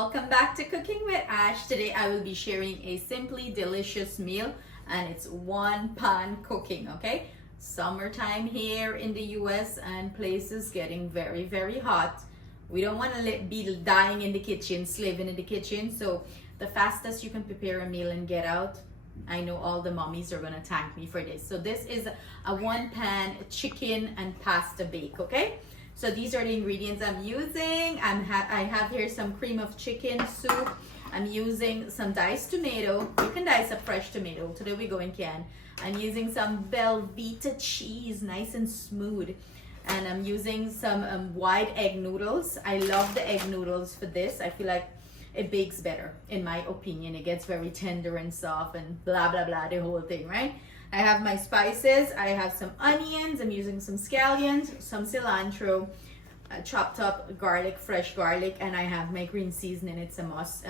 Welcome back to Cooking with Ash. Today I will be sharing a simply delicious meal and it's one pan cooking, okay? Summertime here in the US and places getting very hot. We don't want to be dying in the kitchen, slaving in the kitchen. So the fastest you can prepare a meal and get out, I know all the mommies are gonna thank me for this. So this is a one pan chicken and pasta bake, okay? So these are the ingredients I'm using. I have here some cream of chicken soup. I'm using some diced tomato. You can dice a fresh tomato. Today we go in can. I'm using some Velveeta cheese, nice and smooth. And I'm using some wide egg noodles. I love the egg noodles for this. I feel like it bakes better, in my opinion. It gets very tender and soft and blah, blah, blah, the whole thing, right? I have my spices. I have some onions. I'm using some scallions, some cilantro, chopped up garlic, fresh garlic, and I have my green seasoning. It's a must.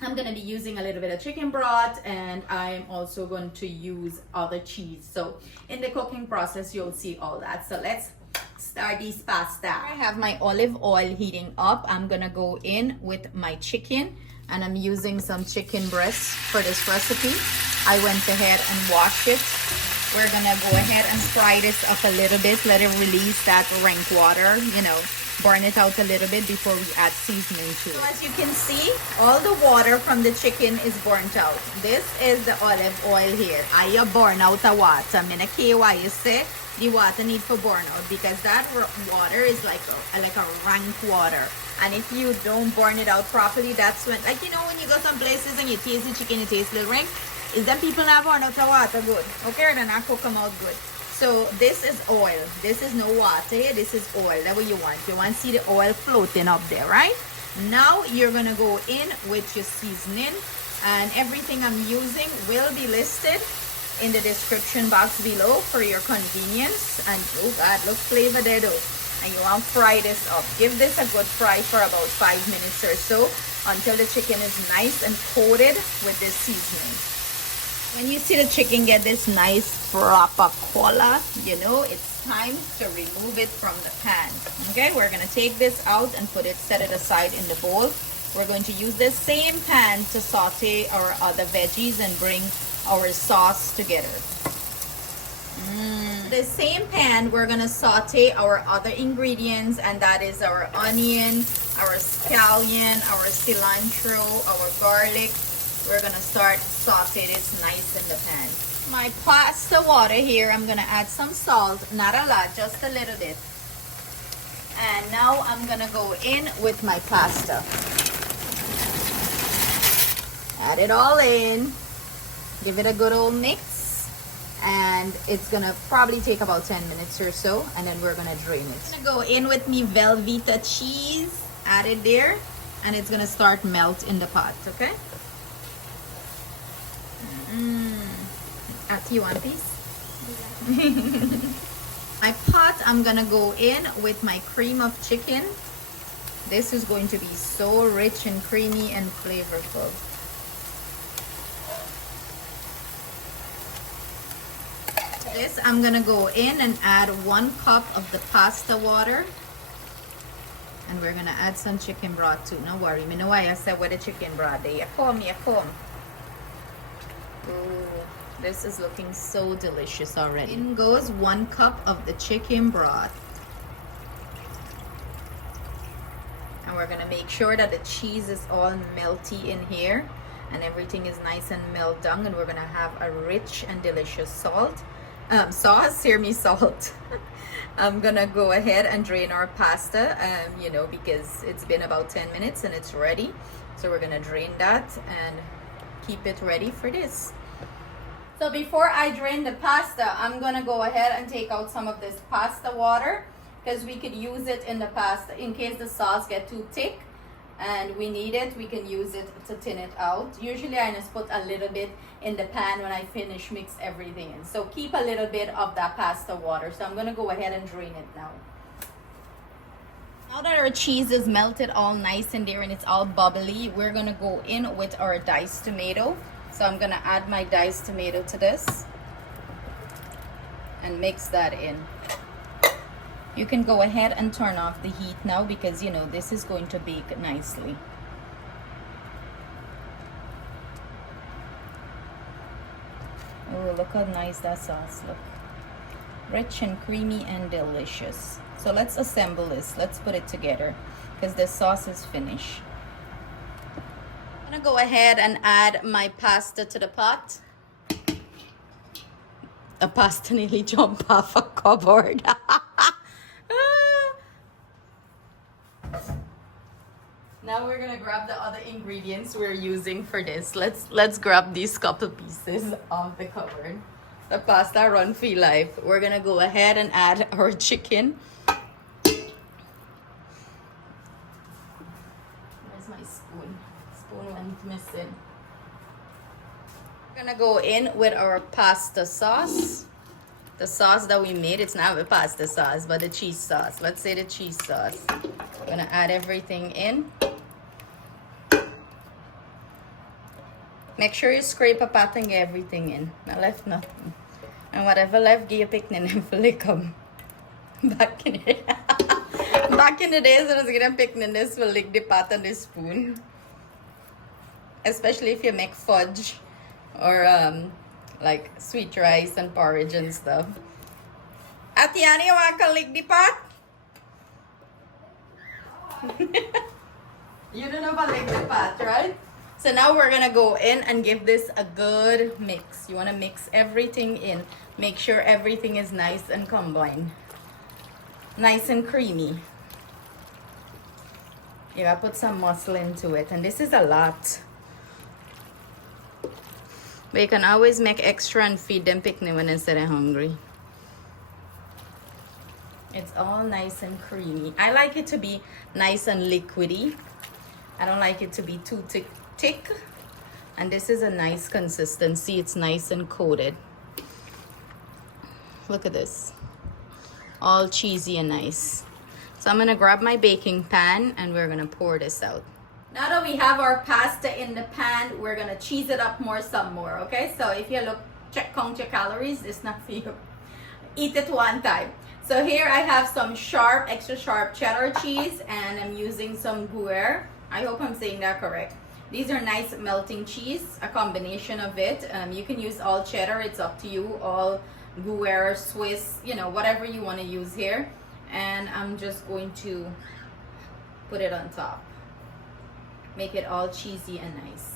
I'm going to be using a little bit of chicken broth, and I'm also going to use other cheese. So in the cooking process, you'll see all that. So let's start this pasta. I have my olive oil heating up. I'm going to go in with my chicken, and I'm using some chicken breasts for this recipe. I went ahead and washed it. We're gonna go ahead and fry this up a little bit, let it release that rank water, burn it out a little bit before we add seasoning to it. So as you can see, all the water from the chicken is burnt out. This is the olive oil here. I burn out the water. I'm gonna why you say the water need for burn out, because that water is like a rank water. And if you don't burn it out properly, that's when, when you go some places and you taste the chicken, it tastes a little rank. Is that people not burn out the water good? Okay, then I cook them out good. So this is oil. This is no water here. This is oil. That's what you want. You want to see the oil floating up there, right? Now you're going to go in with your seasoning. And everything I'm using will be listed in the description box below for your convenience. And oh God, look flavor there though. And you want to fry this up. Give this a good fry for about 5 minutes or so until the chicken is nice and coated with this seasoning. When you see the chicken get this nice proper color, it's time to remove it from the pan. Okay, we're going to take this out and set it aside in the bowl. We're going to use this same pan to saute our other veggies and bring our sauce together. The same pan, we're going to saute our other ingredients, and that is our onion, our scallion, our cilantro, our garlic. We're going to start saute this nice in the pan. My pasta water here, I'm going to add some salt, not a lot, just a little bit. And now I'm going to go in with my pasta. Add it all in. Give it a good old mix. And it's going to probably take about 10 minutes or so. And then we're going to drain it. I'm going to go in with me Velveeta cheese. Add it there. And it's going to start melt in the pot, okay? You want piece? My pot, I'm gonna go in with my cream of chicken. This is going to be so rich and creamy and flavorful. This, I'm gonna go in and add 1 cup of the pasta water. And we're gonna add some chicken broth too. No worry, me know why I said with the chicken broth there. You come. Ooh. This is looking so delicious already. In goes 1 cup of the chicken broth. And we're going to make sure that the cheese is all melty in here. And everything is nice and melt down. And we're going to have a rich and delicious sauce. Hear me, salt. I'm going to go ahead and drain our pasta, because it's been about 10 minutes and it's ready. So we're going to drain that and keep it ready for this. So before I drain the pasta, I'm going to go ahead and take out some of this pasta water, because we could use it in the pasta in case the sauce get too thick and we need it. We can use it to thin it out. Usually I just put a little bit in the pan when I finish mix everything in. So keep a little bit of that pasta water. So I'm going to go ahead and drain it now. Now that our cheese is melted all nice in there and it's all bubbly, we're going to go in with our diced tomato. So I'm going to add my diced tomato to this and mix that in. You can go ahead and turn off the heat now because, this is going to bake nicely. Oh, look how nice that sauce look. Rich and creamy and delicious. So let's assemble this. Let's put it together because the sauce is finished. I'm gonna go ahead and add my pasta to the pot. The pasta nearly jumped off a cupboard. Now we're gonna grab the other ingredients we're using for this. Let's grab these couple pieces off the cupboard. The pasta run for your life. We're gonna go ahead and add our chicken. Where's my spoon? Spoon went missing. We're gonna go in with our pasta sauce. The sauce that we made, it's not the pasta sauce, but the cheese sauce. Let's say the cheese sauce. We're gonna add everything in. Make sure you scrape a pot and get everything in. Not left nothing. And whatever left, give your picnic and lick them. Back in it. Back in the days, I was gonna picnic this will lick the pot and the spoon. Especially if you make fudge or like sweet rice and porridge and stuff. Atiani, you want to lick the pot? You don't know about lick the pot, right? So now we're gonna go in and give this a good mix. You wanna mix everything in. Make sure everything is nice and combined. Nice and creamy. You gotta put some muscle into it. And this is a lot. But you can always make extra and feed them picnic when they're hungry. It's all nice and creamy. I like it to be nice and liquidy. I don't like it to be too thick. And this is a nice consistency. It's nice and coated. Look at this. All cheesy and nice. So I'm gonna grab my baking pan and we're gonna pour this out. Now that we have our pasta in the pan, we're gonna cheese it up some more, okay? So if you count your calories, it's not for you. Eat it one time. So here I have some extra sharp cheddar cheese, and I'm using some Gruyere. I hope I'm saying that correct. These are nice melting cheese, a combination of it. You can use all cheddar, it's up to you. All Gruyere, Swiss, you know, whatever you want to use here. And I'm just going to put it on top. Make it all cheesy and nice.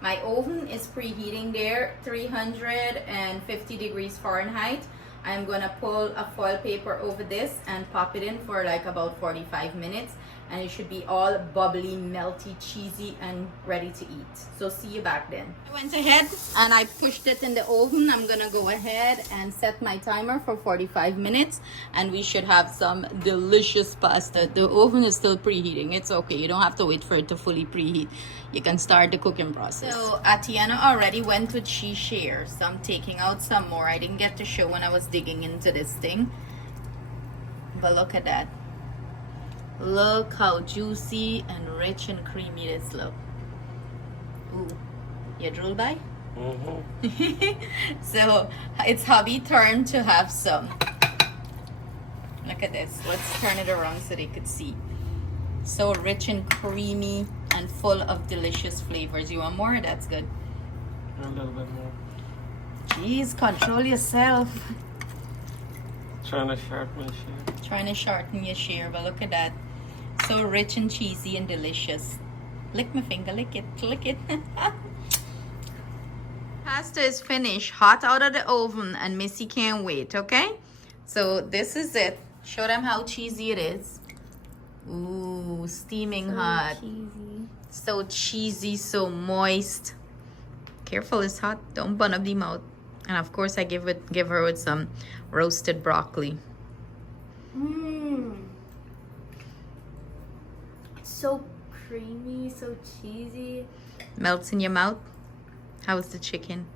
My oven is preheating there, 350 degrees Fahrenheit. I'm gonna pull a foil paper over this and pop it in for like about 45 minutes. And it should be all bubbly, melty, cheesy, and ready to eat. So see you back then. I went ahead and I pushed it in the oven. I'm gonna go ahead and set my timer for 45 minutes, and we should have some delicious pasta. The oven is still preheating. It's okay. You don't have to wait for it to fully preheat. You can start the cooking process. So Atiana already went with cheese shears. So I'm taking out some more. I didn't get to show when I was digging into this thing. But look at that. Look how juicy and rich and creamy this look. Ooh, you drool by? So it's hubby turn to have some. Look at this. Let's turn it around so they could see. So rich and creamy and full of delicious flavors. You want more? That's good. A little bit more. Jeez, control yourself. Trying to sharpen my share. Trying to shorten your share, but look at that. So rich and cheesy and delicious. Lick my finger, lick it, lick it. Pasta is finished, hot out of the oven, and Missy can't wait, okay? So this is it. Show them how cheesy it is. Ooh, steaming hot. Cheesy. So cheesy, so moist. Careful, it's hot. Don't burn up the mouth. And of course, I give her with some roasted broccoli. Mmm. So creamy, so cheesy. Melts in your mouth. How's the chicken?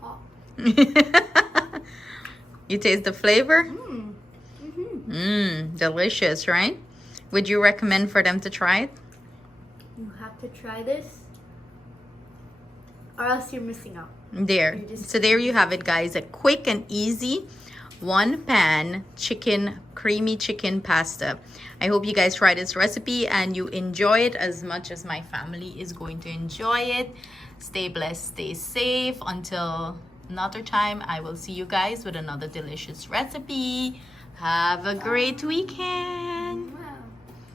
Hot. You taste the flavor? Mmm. Mm-hmm. Mmm, delicious, right? Would you recommend for them to try it? You have to try this, or else you're missing out. There. So there you have it, guys. A quick and easy one pan chicken, creamy chicken pasta. I hope you guys try this recipe and you enjoy it as much as my family is going to enjoy it. Stay blessed, stay safe. Until another time, I will see you guys with another delicious recipe. Have a great weekend.